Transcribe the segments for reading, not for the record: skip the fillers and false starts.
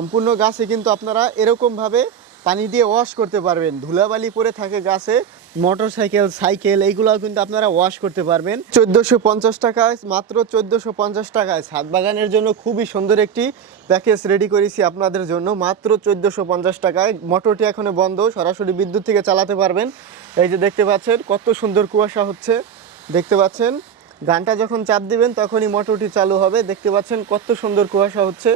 সম্পূর্ণ গাছে কিন্তু আপনারা এরকমভাবে পানি দিয়ে ওয়াশ করতে পারবেন। ধুলাবালি পড়ে থাকে গাছে, মোটরসাইকেল, সাইকেল এইগুলোও কিন্তু আপনারা ওয়াশ করতে পারবেন 1450 টাকায়, মাত্র 1450 টাকায়। ছাদ বাগানের জন্য খুবই সুন্দর একটি প্যাকেজ রেডি করেছি আপনাদের জন্য, মাত্র 1450 টাকায়। মোটরটি এখনো বন্ধ, সরাসরি বিদ্যুৎ থেকে চালাতে পারবেন। এই যে দেখতে পাচ্ছেন কত সুন্দর কুয়াশা হচ্ছে, দেখতে পাচ্ছেন। গানটা যখন চাপ দিবেন তখনই মোটরটি চালু হবে। দেখতে পাচ্ছেন কত সুন্দর কুয়াশা হচ্ছে।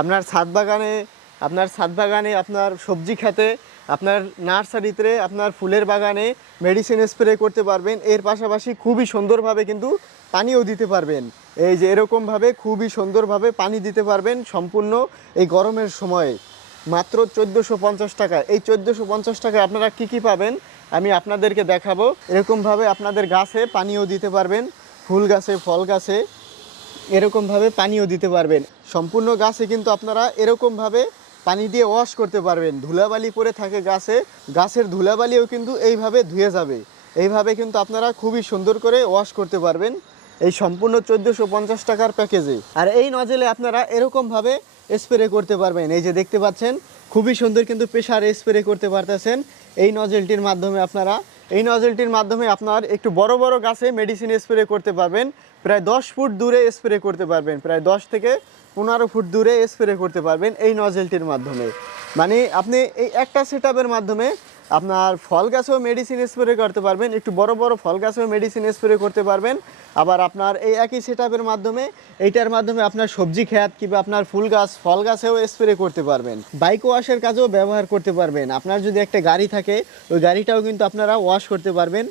আপনার ছাদ বাগানে, আপনার সবজি খেতে, আপনার নার্সারিতে, আপনার ফুলের বাগানে মেডিসিন স্প্রে করতে পারবেন। এর পাশাপাশি খুবই সুন্দরভাবে কিন্তু পানিও দিতে পারবেন। এই যে এরকমভাবে খুবই সুন্দরভাবে পানি দিতে পারবেন সম্পূর্ণ এই গরমের সময়ে, মাত্র 1450 টাকা। এই 1450 টাকায় আপনারা কি পাবেন আমি আপনাদেরকে দেখাবো। এরকমভাবে আপনাদের গাছে পানিও দিতে পারবেন, ফুল গাছে, ফল গাছে এরকমভাবে পানিও দিতে পারবেন। সম্পূর্ণ গাছে কিন্তু আপনারা এরকমভাবে পানি দিয়ে ওয়াশ করতে পারবেন। ধুলাবালি পড়ে থাকে গাছে, গাছের ধুলাবালিও কিন্তু এইভাবে ধুয়ে যাবে। এইভাবে কিন্তু আপনারা খুবই সুন্দর করে ওয়াশ করতে পারবেন এই সম্পূর্ণ 1450 টাকার প্যাকেজে। আর এই নজেলে আপনারা এরকমভাবে স্প্রে করতে পারবেন। এই যে দেখতে পাচ্ছেন খুবই সুন্দর কিন্তু প্রেসারে স্প্রে করতে পারতেছেন এই নজেলটির মাধ্যমে। এই নজেলটির মাধ্যমে আপনার একটু বড় বড় গাছে মেডিসিন স্প্রে করতে পারবেন। প্রায় 10 ফুট দূরে স্প্রে করতে পারবেন, প্রায় 10 থেকে 15 ফুট দূরে স্প্রে করতে পারবেন এই নজেলটির মাধ্যমে। মানে আপনি এই একটা সেটআপের মাধ্যমে আপনার ফল গাছেও মেডিসিন স্প্রে করতে পারবেন, একটু বড় বড় ফল গাছেও মেডিসিন স্প্রে করতে পারবেন। আবার আপনার এই একই সেটআপের মাধ্যমে, এইটার মাধ্যমে আপনার সবজি ক্ষেত কিংবা আপনার ফুল গাছ, ফল গাছেও স্প্রে করতে পারবেন। বাইক ওয়াশের কাজেও ব্যবহার করতে পারবেন। আপনার যদি একটা গাড়ি থাকে ওই গাড়িটাও কিন্তু আপনারা ওয়াশ করতে পারবেন।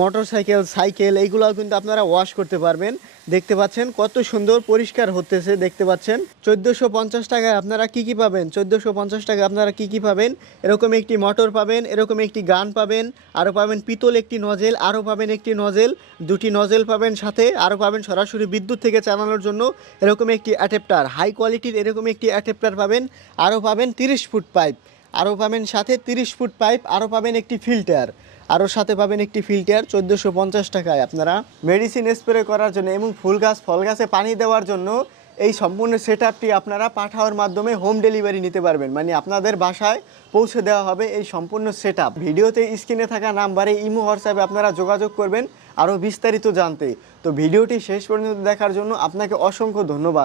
মোটরসাইকেল, সাইকেল এইগুলোও কিন্তু আপনারা ওয়াশ করতে পারবেন। দেখতে পাচ্ছেন কত সুন্দর পরিষ্কার হতেছে, দেখতে পাচ্ছেন। 1450 টাকায় আপনারা কি পাবেন, 1450 টাকায় আপনারা কি পাবেন, এরকম একটি মোটর পাবেন, এরকম একটি গান পাবেন, আরও পাবেন পিতল একটি নজেল, আরও পাবেন একটি নজেল, দুটি নজেল পাবেন সাথে, আরও পাবেন সরাসরি বিদ্যুৎ থেকে চালানোর জন্য এরকম একটি অ্যাডাপ্টার, হাই কোয়ালিটির এরকম একটি অ্যাডাপ্টার পাবেন। আরও পাবেন 30 ফুট পাইপ, আরও পাবেন সাথে 30 ফুট পাইপ, আরও পাবেন একটি ফিল্টার, আরও সাথে পাবেন একটি ফিল্টার 1450 টাকায়। আপনারা মেডিসিন স্প্রে করার জন্য এবং ফুল গাছ, ফল গাছে পানি দেওয়ার জন্য এই সম্পূর্ণ সেটআপটি আপনারা পাঠাওয়ার মাধ্যমে হোম ডেলিভারি নিতে পারবেন। মানে আপনাদের বাসায় পৌঁছে দেওয়া হবে এই সম্পূর্ণ সেটআপ। ভিডিওতে স্ক্রিনে থাকা নাম্বারে ইমো, হোয়াটসঅ্যাপে আপনারা যোগাযোগ করবেন আরও বিস্তারিত জানতে। তো ভিডিওটি শেষ পর্যন্ত দেখার জন্য আপনাকে অসংখ্য ধন্যবাদ।